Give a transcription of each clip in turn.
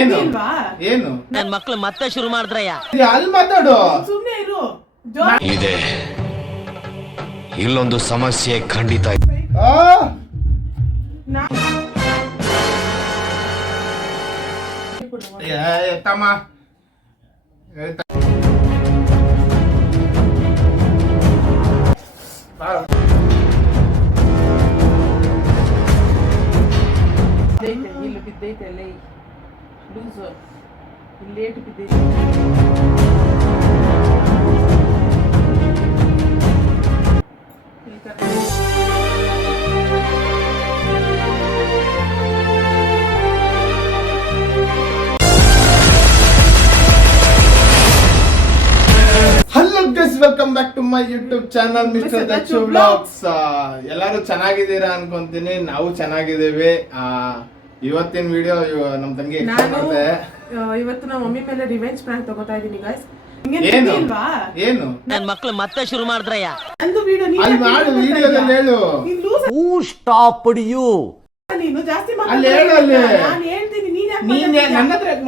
ಏನು ಇಲ್ವಾ? ಏನು ನನ್ ಮಕ್ಳು ಮತ್ತೆ ಶುರು ಮಾಡಿದ್ರಯ್ಯ. ಅಲ್ಲಿ ಮಾತಾಡು. ಸುಮ್ನೆ ಇರು. ಇದೆ ಇಲ್ಲೊಂದು ಸಮಸ್ಯೆ ಖಂಡಿತ ಆ ಎತ್ತಮ್ಮ ಇಲ್ಲಿ ಬಿದ್ದೈತೆ ಅಲ್ಲಿ ಲೂಸು ಇಲ್ಲೇಟು ಬಿದ್ದೈತೆ. Hello guys, welcome back to my YouTube channel mister Dachchu vlogs. ಎಲ್ಲರೂ ಚೆನ್ನಾಗಿದ್ದೀರಾ ಅನ್ಕೊಂತೀನಿ. ನಾವು ಚೆನ್ನಾಗಿದ್ದೀವಿ. ಇವತ್ತಿನ ವಿಡಿಯೋ ನಮ್ ತಂಗಿ ನಾನು ಇವತ್ತು ನಮ್ಮ ಮಮ್ಮಿ ಮೇಲೆ ರಿವೆಂಜ್ ಪ್ಲಾನ್ ತಗೋತಾ ಇದೀನಿ ಗೈಸ್. ಏನು ಇಲ್ವಾ? ಏನು ನನ್ ಮಕ್ಳು ಮತ್ತೆ ಶುರು ಮಾಡಿದ್ರಯ್ಯ. ಅಂದು ವಿಡಿಯೋ ಅಲ್ಲಿ ಮಾಡು, ವಿಡಿಯೋದಲ್ಲಿ ಹೇಳು. ನೀನು ಜಾಸ್ತಿ ಅಲ್ಲಿ ಹೇಳು, ಅಲ್ಲಿ. ನಾನು ಹೇಳ್ತೀನಿ, ನೀನ್ ಯಾಕೆ ನೀನೇ ನನ್ನ ಹತ್ರ ಯಾಕ್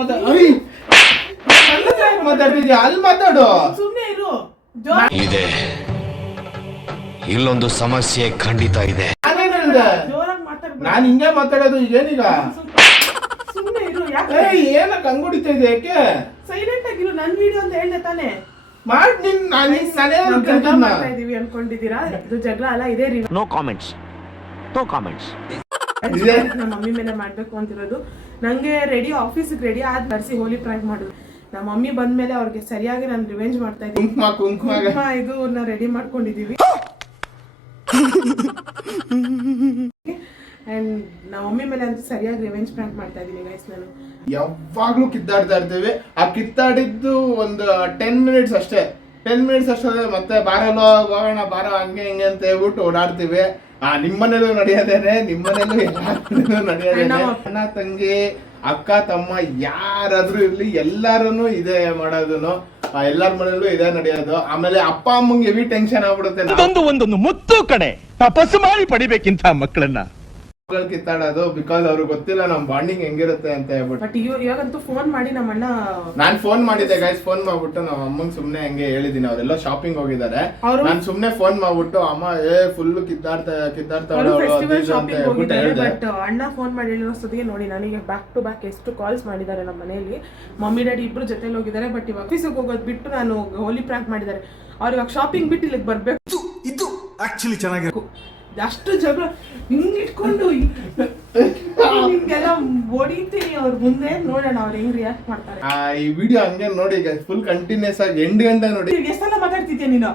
ಮಾತಾಡ್ತಿದ್ಯಾ? ಅಲ್ಲಿ ಮಾತಾಡು. ಸುಮ್ನೆ ಇರು. ಇದೆ ಇಲ್ಲೊಂದು ಸಮಸ್ಯೆ ಖಂಡಿತ ಇದೆ. ನಾನೇನ್ ಹೇಳ್ದೆ? ಜೋರಾಗಿ ಮಾತಾಡ್ಬೇಡ. ನಾನ್ ಹಿಂಗೆ ಮಾತಾಡೋದು. ಈಗೇನೀಗ ಸುಮ್ನೆ ಇರು. ಯಾಕೆ ಏನಕ್ಕೆ ಹಂಗುಡಿತಾ ಇದೆ? ಯಾಕೆ ಸೈಲೆಂಟ್ ಆಗಿರು? ನನ್ ವಿಡಿಯೋ ಅಂತ ಹೇಳ್ದೆ ತಾನೆ. ಮಾಡ್ ನಿನ್ ನಾನೇ ಜಗಳ ಮಾಡ್ತಾ ಇದೀವಿ ಅನ್ಕೊಂಡಿದ್ದೀರಾ? ಇದು ಜಗಳ ಅಲ್ಲ, ಇದೇ ರಿವೆಂಜ್. No comments. ನಮ್ಮ ಮಮ್ಮಿ ಮೇಲೆ ಮಾಡ್ಬೇಕು ಅಂತಿರೋದು. ನಂಗೆ ರೆಡಿ, ಆಫೀಸಿಗೆ ರೆಡಿ ಆದ್ ಬರ್ಸಿ ಹೋಲಿ ಪ್ರ್ಯಾಂಕ್ ಮಾಡುದು. ನಮ್ಮ ಮಮ್ಮಿ ಬಂದ್ಮೇಲೆ ಅವ್ರಿಗೆ ಸರಿಯಾಗಿ ನಾನು ರಿವೆಂಜ್ ಮಾಡ್ತಾ ಇದ್ದೀನಿ. ಕುಂಕುಮ ಇದು ರೆಡಿ ಮಾಡ್ಕೊಂಡಿದೀವಿ. ಅಂಡ್ ನಮ್ಮ ಮಮ್ಮಿ ಮೇಲೆ ಅಂತ ಸರಿಯಾಗಿ ರಿವೆಂಜ್ ಪ್ರ್ಯಾಂಕ್ ಮಾಡ್ತಾ ಇದೀನಿ ಗೈಸ್. ನಾನು ಯಾವಾಗ್ಲೂ ಕಿತ್ತಾಡ್ತಾ ಇರ್ತೀವಿ. ಆ ಕಿತ್ತಾಡಿದ್ದು ಒಂದು 10 ಮಿನಿಟ್ಸ್ ಅಷ್ಟೇ. 10 ಮಿನಿಟ್ಸ್ ಅಷ್ಟೇ. ಮತ್ತೆ ಬಾರಲ್ಲೋ ಹೋಗೋಣ, ಬಾರೋ ಹಂಗೆ ಹಿಂಗೆ ಅಂತ ಹೇಳ್ಬಿಟ್ಟು ಓಡಾಡ್ತೀವಿ. ನಿಮ್ಮನೇಲೂ ನಡೆಯೋದೇನೆ, ನಿಮ್ಮನೇಲೂ ಎಲ್ಲಾರು ನಡೆಯೋದೇನೆ. ಅಣ್ಣ ತಂಗಿ ಅಕ್ಕ ತಮ್ಮ ಯಾರಾದ್ರೂ ಇರ್ಲಿ, ಎಲ್ಲಾರು ಇದೇ ಮಾಡೋದನ್ನು. ಎಲ್ಲಾರ ಮನೇಲೂ ಇದೇ ನಡೆಯೋದು. ಆಮೇಲೆ ಅಪ್ಪ ಅಮ್ಮಂಗೆ ಹೆವಿ ಟೆನ್ಷನ್ ಆಗ್ಬಿಡುತ್ತೆ. ಒಂದೊಂದು ಮುತ್ತು ಕಡೆ ತಪಸ್ಸು ಮಾಡಿ ಪಡಿಬೇಕಿಂತ ಮಕ್ಕಳನ್ನ ಕಿತ್ತಾಡೋದು. ಬಿಕಾಸ್ ಅವ್ರಿಗೆ ಗೊತ್ತಿಲ್ಲ ನಮ್ ಬಾಂಡಿಂಗ್ ಹೆಂಗಿರುತ್ತೆ ಅಂತ ಹೇಳ್ಬಿಟ್ಟು. ಬಟ್ ಇವಾಗಂತೂ ಫೋನ್ ಮಾಡಿ ನಮ್ಮ ಅಣ್ಣ, ನಾನ್ ಫೋನ್ ಮಾಡಿದ್ದೆ ಗೈಸ್. ಫೋನ್ ಮಾಡ್ಬಿಟ್ಟು ನಮ್ಮ ಅಮ್ಮಂಗ್ ಸುಮ್ನೆ ಹಂಗೆ ಹೇಳಿದೀನಿ. ಅವರೆಲ್ಲ ಶಾಪಿಂಗ್ ಹೋಗಿದ್ದಾರೆ. ನಾನ್ ಸುಮ್ನೆ ಫೋನ್ ಮಾಡ್ಬಿಟ್ಟು ಅಮ್ಮ ಫುಲ್ ಕಿತ್ತಾಡ್ತಾ ಫೆಸ್ಟಿವಲ್ ಶಾಪಿಂಗ್ ಹೋಗಿದ್ದಾರೆ. ಬಟ್ ಅಣ್ಣ ಫೋನ್ ಮಾಡಿ ಹೇಳಿರೋಷ್ಟೊತ್ತಿಗೆ ನೋಡಿ ನನಗೆ ಬ್ಯಾಕ್ ಟು ಬ್ಯಾಕ್ ಎಷ್ಟು ಕಾಲ್ಸ್ ಮಾಡಿದ್ದಾರೆ ನಮ್ಮ ಮನೆಯಲ್ಲಿ. ಮಮ್ಮಿ ಡ್ಯಾಡಿ ಇಬ್ರು ಜೊತೆಲಿ ಹೋಗಿದ್ದಾರೆ. ಬಟ್ ಇವಾಗ ಆಫೀಸಿಗೆ ಹೋಗೋದು ಬಿಟ್ಟು ನಾನು ಹೋಲಿ ಪ್ರ್ಯಾಂಕ್ ಮಾಡಿದ್ದಾರೆ. ಅವ್ರು ಇವಾಗ ಶಾಪಿಂಗ್ ಬಿಟ್ಟು ಇಲ್ಲಿಗೆ ಬರ್ಬೇಕು. ಇದು ಆಕ್ಚುಲಿ ಚೆನ್ನಾಗಿದೆ. ಅಷ್ಟು ಜಗಳ ಹಿಂಗ್ ಇಟ್ಕೊಂಡು ನಿಮ್ಗೆಲ್ಲ ಹೊಡಿತೀನಿ ಅವ್ರ ಮುಂದೆ. ನೋಡೋಣ ಅವ್ರು ಹೆಂಗ್ ರಿಯಾಕ್ಟ್ ಮಾಡ್ತಾರೆ. ಈ ವಿಡಿಯೋ ಹಂಗೆ ನೋಡಿ ಫುಲ್ ಕಂಟಿನ್ಯೂಸ್ ಆಗಿ ಎಂಡ್ ಗಂಟೆ ನೋಡಿ. ಎಷ್ಟೆಲ್ಲ ಮಾತಾಡ್ತಿದ್ಯಾ ನೀನು?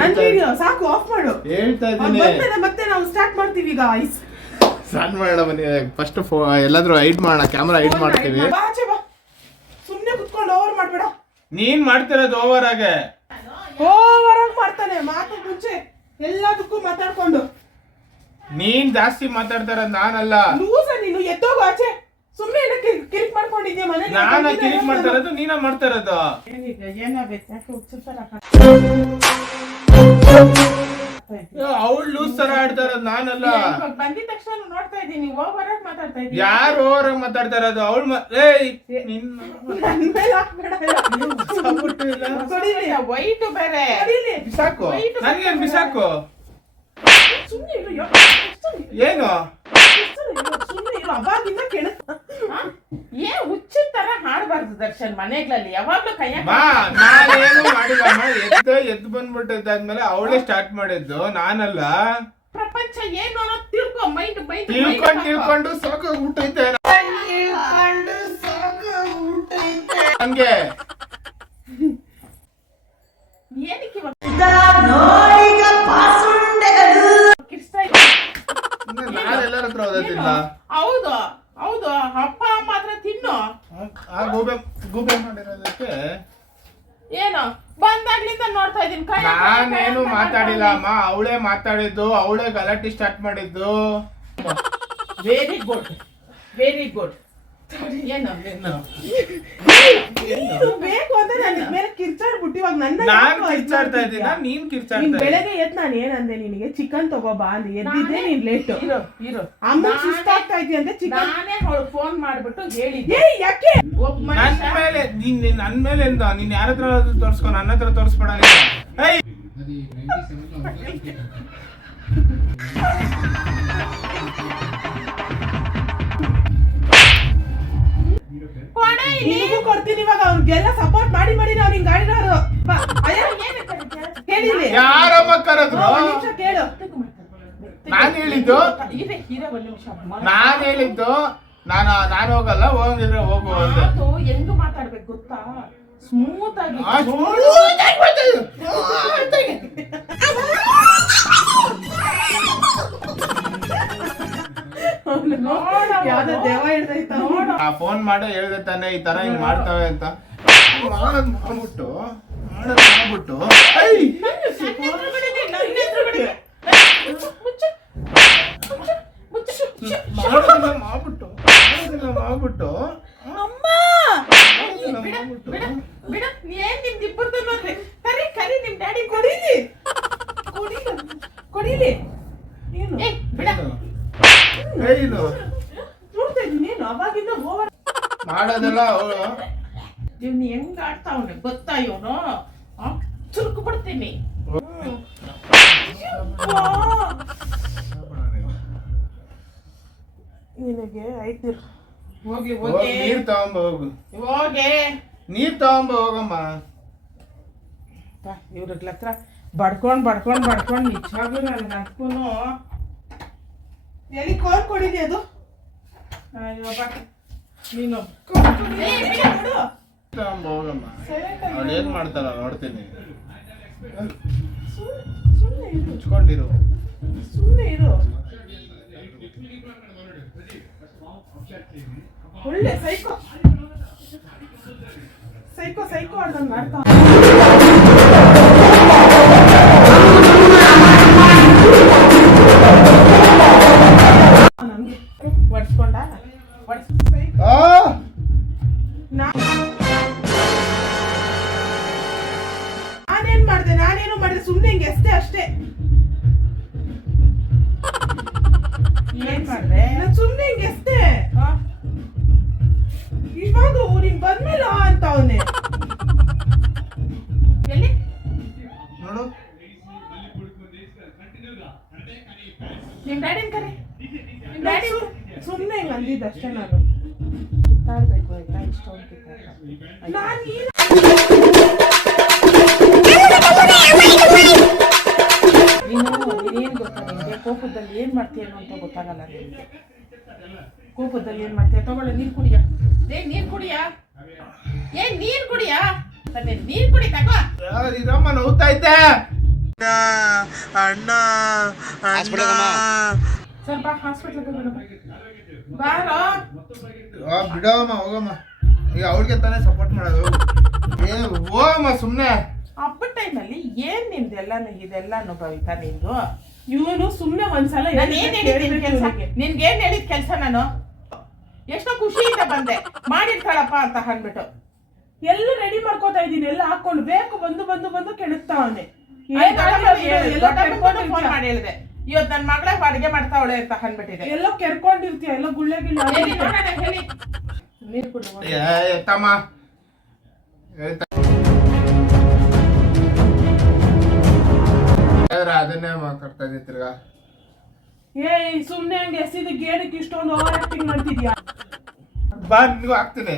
ನನ್ ವಿಡಿಯೋ ಸಾಕು, ಆಫ್ ಮಾಡು. ಹೇಳ್ತಾ ಇದ್ದೀನಿ. ಮತ್ತೆ ನಾವು ಸ್ಟಾರ್ಟ್ ಮಾಡ್ತೀವಿ ಈಗ. ಸ್ಟಾರ್ಟ್ ಮಾಡೋಣ ಬನ್ನಿ. ಫಸ್ಟ್ ಎಲ್ಲಾದ್ರೂ ಹೈಡ್ ಮಾಡೋಣ, ಕ್ಯಾಮ್ರಾ ಹೈಡ್ ಮಾಡ್ತೀವಿ. ಸುಮ್ನೆ ಕುತ್ಕೊಂಡು ಓವರ್ ಮಾಡ್ಬೇಡ. ನೀನ್ ಮಾಡ್ತಿರೋದು ಓವರ್ ಆಗಿ. ಓವರ್ ಆಗಿ ಮಾಡ್ತಾನೆ. ಮಾತು ಮುಂಚೆ ಎಲ್ಲದಕ್ಕೂ ಮಾತಾಡ್ಕೊಂಡು. ನೀನ್ ಜಾಸ್ತಿ ಮಾತಾಡ್ತಾರ, ನಾನಲ್ಲ. ಲೂಸ ನೀನು. ಎದ್ದೋಗು ಆಚೆ. ಸುಮ್ನೆ ಏನಕ್ಕೆ ಕಿರಿಕ್ ಮಾಡ್ಕೊಂಡಿದ್ಯಾ ಮನೆಗೆ? ನಾನ ಕಿರಿಕ್ ಮಾಡ್ತಾ ಇರೋದು, ನೀನ ಮಾಡ್ತಾ ಇರೋದು. ಅವಳು ಲೂಸ್ ತರ ಆಡ್ತಾ ಇರೋದು, ನಾನಲ್ಲ. ಬಂದಿದ ತಕ್ಷಣ ನೋಡ್ತಾ ಇದ್ದೀನಿ. ಓವರ್ ಆಗಿ ಮಾತಾಡ್ತಾ ಇದ್ದೀನಿ. ಯಾರು ಓವರ್ ಆಗಿ ಮಾತಾಡ್ತಾ ಇರೋದು? ಅವಳು ವೈಟ್ ಬೇರೆ ಬಿಸಾಕು. ನನ್ಗೇನ್ ಬಿಸಾಕು? ಸುಮ್ನೆ ಇರು. ಏನು ಅವಾಗಿಂದ ಹುಚ್ಚಿನ ತರ ಹಾಡಬಾರ್ದು ದರ್ಶನ್ ಮನೆಗಳಲ್ಲಿ. ಯಾವಾಗ್ಲೂ ನಾನೇನು ಮಾಡಿಲ್ಲಮ್ಮ. ಎದ್ದು ಬಂದ್ಬಿಟ್ಟಿದ್ದಾದ್ಮೇಲೆ ಅವಳೇ ಸ್ಟಾರ್ಟ್ ಮಾಡಿದ್ದು, ನಾನಲ್ಲ. ಪ್ರಪಂಚ ಏನು ಅನ್ನೋದು ತಿಳ್ಕೊ. ತಿಳ್ಕೊಂಡು ಸಾಕಾಗ್ಬಿಟ್ಟೈತೆ ಹಂಗೆ. ಏನಕ್ಕೆ ನಾನೆಲ್ಲರ ಹತ್ರ ಓದೋದಿಲ್ಲ. ಹೌದು ಹೌದು. ಅಪ್ಪ ಅಮ್ಮ ಹತ್ರ ತಿನ್ನು. ಗೂಬೆ ಮಾಡಿರೋದಕ್ಕೆ ಏನು ಬಂದಾಗ್ಲಿಂದ ನೋಡ್ತಾ ಇದೀನಿ. ನಾನೇನು ಮಾತಾಡಿಲ್ಲ ಅಮ್ಮ. ಅವಳೇ ಮಾತಾಡಿದ್ದು, ಅವಳೇ ಗಲಾಟೆ ಸ್ಟಾರ್ಟ್ ಮಾಡಿದ್ದು. Very good, very good. ಏನು ಏನು ನೀನು ಬೇಕು ಅಂತ ನನ್ನ ಮೇಲೆ ಕಿರ್ಚಾಡ್ಬಿಟ್ಟು ಇವಾಗ ನನ್ನ ನಾನ್ ಕಿರ್ಚಾಡ್ತಾ ಇದ್ದೀನ ನೀನ್ ನೀನ್ ಕಿರ್ಚಾಡ್ತಾ ಬೆಳಗ್ಗೆ ಎದ್ದು ನಾನು ಏನಂದೆ ನಿನಗೆ ಚಿಕನ್ ತಗೋಬಾ ಅಂದೆ ಎದ್ದಿದ್ದೆ ನೀನ್ ಲೇಟ್ ಇರು ಅಮ್ಮ ಸುಸ್ತಾಗ್ತಾ ಇದೆಯಾ ಅಂತ ಚಿಕನ್ ನಾನೇ ಫೋನ್ ಮಾಡ್ಬಿಟ್ಟು ಹೇಳಿದ್ದೆ. ಏ ಯಾಕೆ ಒಬ್ಬ ನನ್ ಮನುಷ್ಯ ಮೇಲೆ ನನ್ ಮೇಲೆ ಎಂತ ನೀನ್ ಯಾರ ಹತ್ರ ತೋರ್ಸ್ಕೊ ನನ್ನ ಹತ್ರ ತೋರ್ಸ್ಬೇಡ ಏಯ್ ಕೊಡೆ ಇಲ್ಲಿ. ನಿನಗೂ ಕೊಡ್ತೀನಿ ಇವಾಗ ಅವ್ರಿಗೆಲ್ಲ ಸಪೋರ್ಟ್ ಮಾಡಿ ಮಾಡಿ ನಾವು ನಿಂಗೆ ಗಾಡಿನವರು ಹೇಳಿಲ್ಲ ಯಾರಮ್ಮ ಕರೆದ್ರು ಒಂದ್ ನಿಮಿಷ ಕೇಳು ನಾನ್ ಹೇಳಿದ್ದು ಇರೇ ಒಂದ್ ನಿಮಿಷ. ನಾನ್ ಹೇಳಿದ್ದು ನಾನು ಹೋಗಲ್ಲ ಹೋಗಿದ್ರೆ ಹೋಗು ಅಂತ ಮಾತು ಹೆಂಗ್ ಮಾತಾಡ್ಬೇಕು ಗೊತ್ತಾ? ಸ್ಮೂತ್ ಆಗಿ ಯಾವ್ದೋ ದೇವ ಹಿಡ್ದೈತ ಫೋನ್ ಮಾಡಿ ಹೇಳ್ದೆ ತಾನೆ ಈ ತರ ಹಿಂಗ್ ಮಾಡ್ತಾವೆ ಅಂತ ಮಾಡ್ಬಿಟ್ಟು ಏಯ್! ಮಾಡೋದನ್ನ ಮಾಡ್ಬಿಟ್ಟು ಬಿಡ ಏನ್ ನಿಮ್ದು ಇಬ್ಬರದು ನೋಡ್ರಿ. ಕರಿ ನಿಮ್ ಡ್ಯಾಡಿ ಕೊಡಿಲಿ ಕೊಡಿಲಿ ಏನು ಬಿಡ. ಏನು ನೋಡ್ತಾ ಇದ್ದೀನಿ ಏನು ಅವಾಗಿಂದ ಓವರ್ ಮಾಡೋದೆಲ್ಲ ಅವಳು ಇವ್ನು ಹೆಂಗ್ ಆಡ್ತಾವ್ನೆ ಗೊತ್ತಾ ಇವನು? ಚುರುಕು ಬಿಡ್ತೀನಿ. ನಿನಗೆ ಐತಿ ಹೋಗಿ ನೀರ್ ತಗೊಂಬ ಹೋಗು ಹೋಗೆ ನೀರ್ ತಗೊಂಬ ಹೋಗಮ್ಮ ಇವ್ರ ಹತ್ರ ಬಡ್ಕೊಂಡ್ ನಿಜವಾಗ್ಲೂ ನನ್ಗೆ ಅದ್ಕೂನು ಎಲ್ಲಿ ಕೋಲ್ ಕೊಡಿಲಿ ಅದು ನೀನು ತಗೊಂಬ ಹೋಗಮ್ಮ ಅವಳು ಏನ್ ಮಾಡ್ತಾಳ ನೋಡ್ತೀನಿ ಮುಚ್ಕೊಂಡಿರು ಸುಮ್ಮನೆ ಇರು ಒಳ್ಳೆ ಸೈಕೋ ಆಡ್ದಂಗೆ ಆಡ್ತಾ ನಮ್ಗೆ ಒಡ್ಸ್ಕೊಂಡ ನಾನೇನು ಮಾಡಿದೆ ಸುಮ್ಮನೆ ಹಿಂಗೆ ಎಷ್ಟೇ ಅಷ್ಟೇ ಏನ್ ಮಾಡ್ದೆ? ನಾನು ಸುಮ್ಮನೆ ಹಿಂಗೆ ಎಷ್ಟೇ ಇವಾಗ ನೀನ್ ಬಂದ್ಮೇಲೆ ಅಂತ ಅವನೇ ಎಲ್ಲಿ ನೋಡು ನಿಮ್ ಡ್ಯಾಡಿನ ಕರೆ. ನಿಮ್ ಡ್ಯಾಡಿ ಸುಮ್ಮನೆ ಹಿಂಗೆ ಅಂದಿದ್ದು ಅಷ್ಟೇ ನಾನು ಕಿತ್ತಾಡ್ಬೇಕು ಆಯ್ತಾ? ಇಷ್ಟೊಂದು ಕಿತ್ತಾಡ್ಬೇಕು. ನಾನು ನೀನೇನ್ ಗೊತ್ತಾ ನಿನ್ಗೆ ಕೋಪದಲ್ಲಿ ಏನ್ ಮಾಡ್ತೀಯೇನೋ ಅಂತ ಗೊತ್ತಾಗಲ್ಲ ನಿನ್ಗೆ. ಕೋಪದಲ್ಲಿ ಏನ್ ಮಾಡ್ತೀಯ? ತಗೊಳ್ಳೆ ನೀರ್ ಕುಡಿಯ. ನೀರ್ ಕುಡಿಯ. ನೀರ್ ಕುಡಿಯ. ನೀರ್ ಕುಡಿ ತಗೋ. ಇರಮ್ಮ ನೋವ್ತಾ ಇದ್ದೆ ಸ್ವಲ್ಪ ಹಾಸ್ಪಿಟ್ಲಿಗೆ ಬಾರೋ. ಬಿಡವಮ್ಮ ಹೋಗಮ್ಮ ಈಗ ಅವ್ರಿಗೆ ತಾನೇ ಸಪೋರ್ಟ್ ಮಾಡೋದು ಹೋಗಮ್ಮ ಸುಮ್ನೆ ಹಬ್ಬದ ಟೈಮಲ್ಲಿ ಏನ್ ನಿಮ್ದೆಲ್ಲಾನು ಇದೆಲ್ಲಾನು ಭವಿತಾ ನಿಂದು? ಇವನು ಸುಮ್ಮನೆ ಒಂದ್ಸಲ ನಾನು ಏನ್ ಹೇಳಿದ್ದೀನಿ ಕೆಲಸ? ನಿನ್ಗೇನ್ ಹೇಳಿದ ಕೆಲಸ ನಾನು? ಎಷ್ಟೋ ಖುಷಿಯಿಂದ ಬಂದೆ ಮಾಡಿರ್ತಾಳಪ್ಪ ಅಂತ ಅಂದ್ಬಿಟ್ಟು ಎಲ್ಲ ರೆಡಿ ಮಾಡ್ಕೋತಾ ಇದೀನಿ ಎಲ್ಲ ಹಾಕೊಂಡು ಬೇಕು ಬಂದು ಕೆಣಕ್ತಾವನೆ ಫೋನ್ ಮಾಡಿ ಹೇಳಿದೆ ಇವತ್ತು ನನ್ನ ಮಗಳ ಅಡಿಗೆ ಮಾಡ್ತಾವಳೆ ಅಂತ ಅಂದ್ಬಿಟ್ಟಿದೆ. ಎಲ್ಲ ಕೆರ್ಕೊಂಡಿರ್ತೀಯ ಎಲ್ಲ ಗುಳ್ಳೆ ಹೇಳಿ ನೋಡೋಣ, ಹೇಳಿ. ನೀರು ಕುಡು. ಎತ್ತಮ್ಮ ಅದನ್ನೇ ಮಾತಾಡ್ತಾ ಇದ್ದಿ ತಿರ್ಗಾ ಸುಮ್ನೆ ಹಂಗೆ ಎಸಿದ ಗೇಡಕ್ಕೆ ಇಷ್ಟೊಂದು ಓವರ್ ಆಕ್ಟಿಂಗ್ ಮಾಡ್ತಿದ್ಯಾ ಬಾ ನಿನ್ಗೂ ಹಾಕ್ತೀನಿ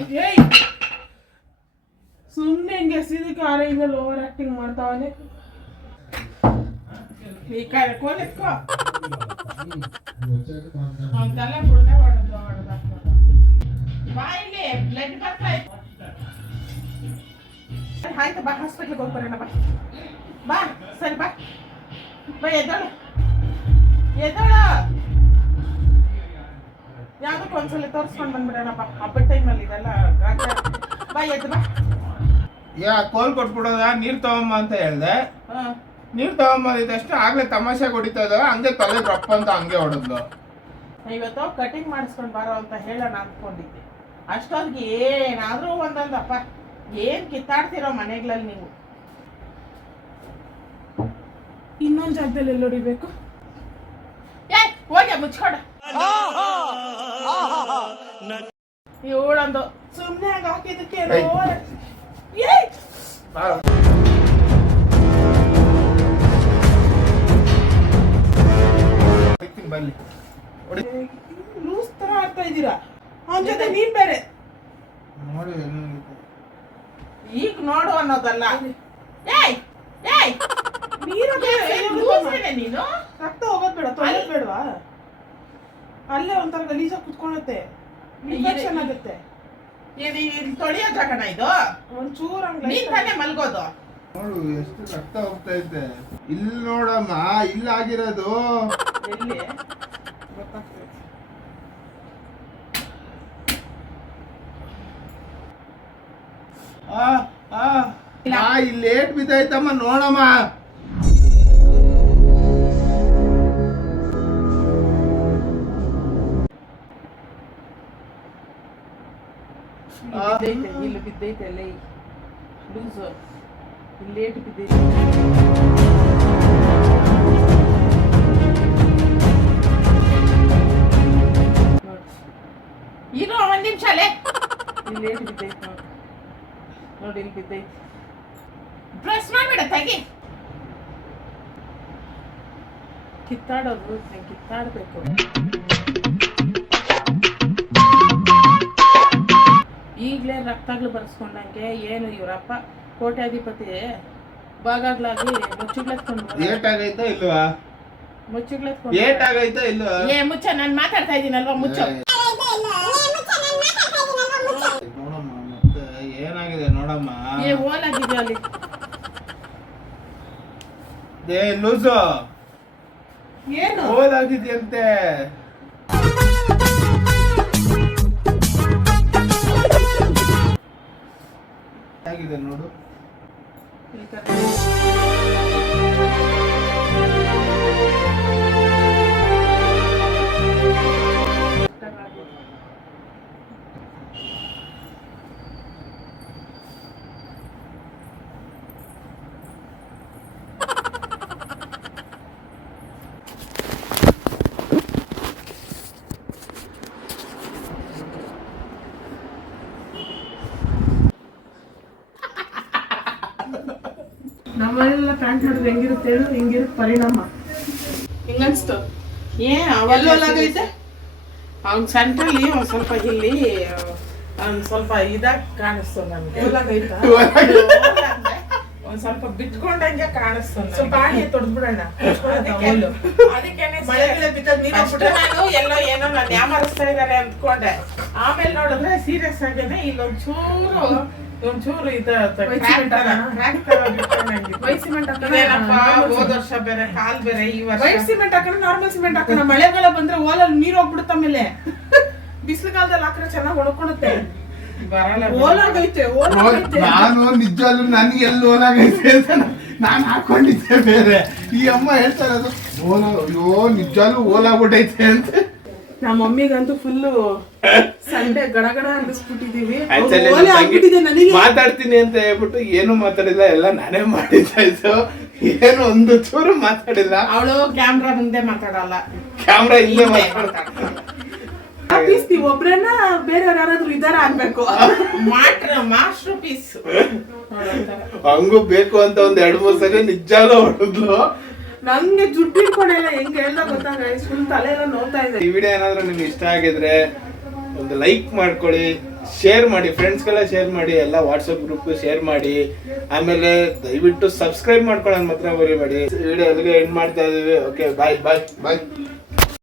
ಸುಮ್ನೆ ಹಂಗೆ ಎಸಿದಕ್ಕೆ ಆರೆಯಿಂದ ಓವರ್ ಆಕ್ಟಿಂಗ್ ಮಾಡ್ತಾವನೆ ಈ ಕಡೆ ಕೋಲ್ ಎತ್ಕೋ ತಲೆ ಬುಳ್ಳೆ ಹೊಡೆದು ಬಾಯಿಗೆ ಬ್ಲಡ್ ಬರ್ತಾ ಇತ್ತು. ಆಯ್ತು ಬಾ ಹಾಸ್ಪಿಟ್ಲಿಗೆ ಹೋಗಿ ಬರೋಣ ಬಾ ಸರಿ ಬಾ ಎದ್ದೋಳು ಯಾವ್ದಕ್ಕೂ ಒಂದ್ಸಲ ತೋರಿಸ್ಕೊಂಡು ಬಂದ್ಬಿಡೋಣಪ್ಪ ಹಬ್ಬದ ಟೈಮಲ್ಲಿ ಇದೆಲ್ಲ ಬಾ ಎದ್ದು ಬಾ. ಕೋಲ್ ಕೊಟ್ಬಿಡೋದ ನೀರ್ ತಗೊಂಬ ಅಂತ ಹೇಳ್ದೆ ನೀರ್ ತಗೊಂಬಂದಿದ್ದಷ್ಟು ಆಗ್ಲೇ ತಮಾಷೆ ಹೊಡಿತಾ ಇದ್ದಾವೆ ಹಂಗೆ ತಲೆ ರಪ್ಪ ಅಂತ ಹಂಗೆ ಹೊಡೆದ್ಲು. ಇವತ್ತು ಕಟಿಂಗ್ ಮಾಡಿಸ್ಕೊಂಡು ಬಾರೋ ಅಂತ ಹೇಳೋಣ ಅಂದ್ಕೊಂಡಿದ್ದೆ ಅಷ್ಟೊತ್ತಿಗೆ ಏನಾದ್ರೂ ಒಂದೊಂದಪ್ಪ ಏನ್ ಕಿತ್ತಾಡ್ತಿರೋ ಮನೆಗಳಲ್ಲಿ ನೀವು. ಇನ್ನೊಂದ್ ಜಾಗದಲ್ಲಿ ಎಲ್ಲಿ ಹೊಡಿಬೇಕು? ಹೋಗಿ ಮುಚ್ಕೊಡ. ಇವಳೊಂದು ಸುಮ್ನೆ ಹಂಗ ಹಾಕಿದಕ್ಕೆ ಬನ್ನಿ ಲೂಸ್ ತರ ಆಡ್ತಾ ಇದ್ದೀರಾ. ಅವನ ಜೊತೆ ನೀನ್ ಬೇರೆ ನೋಡಿ. ಈಗ ನೋಡು ಅನ್ನೋದಲ್ಲ. ನೀನು ರಕ್ತ ಹೋಗೋದ್ ಬೇಡ, ತೊಳೆಯೋದ್ ಬೇಡವಾ? ಅಲ್ಲೇ ಒಂಥರ ಗಲೀಜಾಗಿ ಕುತ್ಕೊಳ್ಳುತ್ತೆ, ಇನ್ಫೆಕ್ಷನ್ ಆಗುತ್ತೆ. ತೊಳೆಯೋ ಜಾಗಣ ಇದು. ಒಂಚೂರು ನೀನ್ ತಾನೇ ಮಲ್ಗೋದು. ನೋಡು ಎಷ್ಟು ರಕ್ತ ಹೋಗ್ತಾ ಐತೆ. ಇಲ್ಲಿ ನೋಡಮ್ಮ, ಇಲ್ಲ ಆಗಿರೋದು. ಎಲ್ಲಿ ಗೊತ್ತಾಗ್ತದೆ. ಇಲ್ಲಿ ಏಟ್ ಬಿದ್ದಾಯ್ತಮ್ಮ, ನೋಡಮ್ಮ. ಇಲ್ಲಿ ಬಿದ್ದೈತೆ ಅಲ್ಲೇ ಲೂಸು. ಇಲ್ಲೇಟು ಬಿದ್ದೈತೆ. ಇರು ಒಂದ್ ನಿಮಿಷ ಅಲ್ಲೇ. ಇಲ್ಲೇಟು ಬಿದ್ದೈತೆ ನೋಡಿ, ಇಲ್ಲಿ ಬಿದ್ದೈತೆ. ಪ್ರೆಸ್ ಮಾಡ್ಬೇಡ, ತೆಗಿ. ಕಿತ್ತಾಡೋದು ಕಿತ್ತಾಡ್ಬೇಕು. ಈಗಲೇ ರಕ್ತಾಗ್ಲು ಬರ್ಸ್ಕೊಂಡಂಗೆ ಏನು ಇವರಪ್ಪ ಕೋಟ್ಯಾಧಿಪತಿ ಬಾಗಾಗ್ಲಾಗಿ ಮುಚ್ಚುಗ್ಲೆತ್ಕೊಂಡು ಏಟಾಗೈತಾ ಇಲ್ವಾ? ಮುಚ್ಚುಗ್ಲೆತ್ಕೊಂಡು ಏಟಾಗೈತಾ ಇಲ್ವಾ? ಮುಚ್ಚ, ನಾನು ಮಾತಾಡ್ತಾ ಇದ್ದೀನಲ್ವಾ, ಮುಚ್ಚ. ನೋಡಮ್ಮ, ಮತ್ತೆ ಏನಾಗಿದೆ ನೋಡಮ್ಮ. ಓಲಾಗಿದೆ ಅಲ್ಲಿ. ಲೂಸು ಏನು ಹೋಲಾಗಿದೆಯಂತೆ. ಹೇಗಿದೆ ನೋಡು. ನಮ್ಮನೆಲ್ಲ ಪ್ಯಾಂಟ್ ನೋಡಿದ್ರೆ ಹೆಂಗಿರುತ್ತೆ ಹೇಳು, ಹೆಂಗಿರುತ್ತೆ ಪರಿಣಾಮ. ಹೆಂಗನ್ಸ್ತು? ಅವೆಲ್ಲೈತೆ ಅವ್ನ್ ಸೆಂಟ್ರಲ್ಲಿ ಒಂದ್ ಸ್ವಲ್ಪ ಇಲ್ಲಿ ಒಂದ್ ಸ್ವಲ್ಪ ಇದಾಗಿ ಕಾಣಿಸ್ತು ನಮ್ಗೆ. ಒಂದ್ ಸ್ವಲ್ಪ ಬಿಟ್ಕೊಂಡಂಗೆ ಕಾಣಿಸ್ತು. ಸ್ವಲ್ಪ ಆಣಿ ತೊಡ್ದ್ಬಿಡೋಣ. ನಾನು ಎಲ್ಲೋ ಏನೋ ನಾನು ಯಾಮರಿಸ್ತಾ ಇದಾರೆ ಅಂದ್ಕೊಂಡೆ. ಆಮೇಲೆ ನೋಡಿದ್ರೆ ಸೀರಿಯಸ್ ಆಗೇನೆ ಇಲ್ಲೊಂಚೂರು ಹೋದ ವರ್ಷ ಬೇರೆ ಕಾಲ್ ಬೇರೆ ಈ ವರ್ಷ ವೈಟ್ ಸಿಮೆಂಟ್ ಹಾಕೋಣ, ನಾರ್ಮಲ್ ಸಿಮೆಂಟ್ ಹಾಕೋಣ. ಮಳೆಗಾಲ ಬಂದ್ರೆ ಓಲಲ್ಲಿ ನೀರು ಹೋಗ್ಬಿಡುತ್ತೆ. ಆಮೇಲೆ ಬಿಸಿಲು ಕಾಲದಲ್ಲಿ ಹಾಕಿದ್ರೆ ಚೆನ್ನಾಗಿ ಒಣಕೊಳುತ್ತೆ. ಓಲಾಗೈತೆ. ನಾನು ನಿಜವಾಗ್ಲೂ ನನಗೆ ಎಲ್ಲಿ ಓಲಾಗೈತೆ ಅಂತ ನಾನು ಹಾಕೊಂಡಿದ್ದೆ ಬೇರೆ. ಈ ಅಮ್ಮ ಹೇಳ್ತಾ ಇರೋದು ಓಲಾ, ಅಯ್ಯೋ ನಿಜವಾಗ್ಲೂ ಓಲಾಗ್ಬಿಟ್ಟೈತೆ ಅಂತ. ನಮ್ಮ ಮಮ್ಮಿಗಂತೂ ಫುಲ್ಲು ಸಂಡೆ ಗಡಗಡ ಅನ್ನಿಸ್ಬಿಟ್ಟಿದೀವಿ. ಮಾತಾಡ್ತೀನಿ ಅಂತ ಹೇಳ್ಬಿಟ್ಟು ಏನು ಮಾತಾಡಿಲ್ಲ, ಎಲ್ಲ ನಾನೇ ಮಾಡಿದ್ದಾಯ್ತು. ಏನು ಒಂದು ಚೂರು ಮಾತಾಡಿಲ್ಲ. ಅವಳು ಕ್ಯಾಮ್ರಾ ಮುಂದೆ ಮಾತಾಡಲ್ಲ, ಕ್ಯಾಮ್ರಾ ಇಲ್ಲೇ ಮಾತಾಡ್ತಾಳೆ. ನೀವು ಒಬ್ರನ್ನ ಬೇರೆಯವ್ರು ಯಾರಾದ್ರೂ ಇದಾರ ಅನ್ಬೇಕು. ಮಾಸ್ಟರ್ ಪೀಸ್ ಹಂಗೂ ಬೇಕು ಅಂತ ಒಂದ್ 2-3 ಸರಿ ನಿಜಾಲು ಹೊಡೆದ್ಲು. ನಂಗೆ ಜುಟ್ಟು ಇಟ್ಕೊಂಡೆಲ್ಲ ಹೆಂಗೆ ಹೇಳ್ದ ಗೊತ್ತಾಗ ಫುಲ್ ತಲೆ ಎಲ್ಲ ನೋಡ್ತಾ ಇದೆ. ಈ ವಿಡಿಯೋ ಏನಾದ್ರೂ ನಿಮ್ಗೆ ಇಷ್ಟ ಆಗಿದ್ರೆ ಒಂದು ಲೈಕ್ ಮಾಡ್ಕೊಳ್ಳಿ, ಶೇರ್ ಮಾಡಿ, ಫ್ರೆಂಡ್ಸ್ಗೆಲ್ಲ ಶೇರ್ ಮಾಡಿ, ಎಲ್ಲ ವಾಟ್ಸಪ್ ಗ್ರೂಪ್ ಶೇರ್ ಮಾಡಿ. ಆಮೇಲೆ ದಯವಿಟ್ಟು ಸಬ್ಸ್ಕ್ರೈಬ್ ಮಾಡ್ಕೊಳ್ಳೋದು ಮಾತ್ರ ಮರಿಬೇಡಿ. ವಿಡಿಯೋ ಅಲ್ಲಿಗೆ ಎಂಡ್ ಮಾಡ್ತಾ ಇದೀವಿ. ಓಕೆ, ಬಾಯ್ ಬಾಯ್ ಬಾಯ್.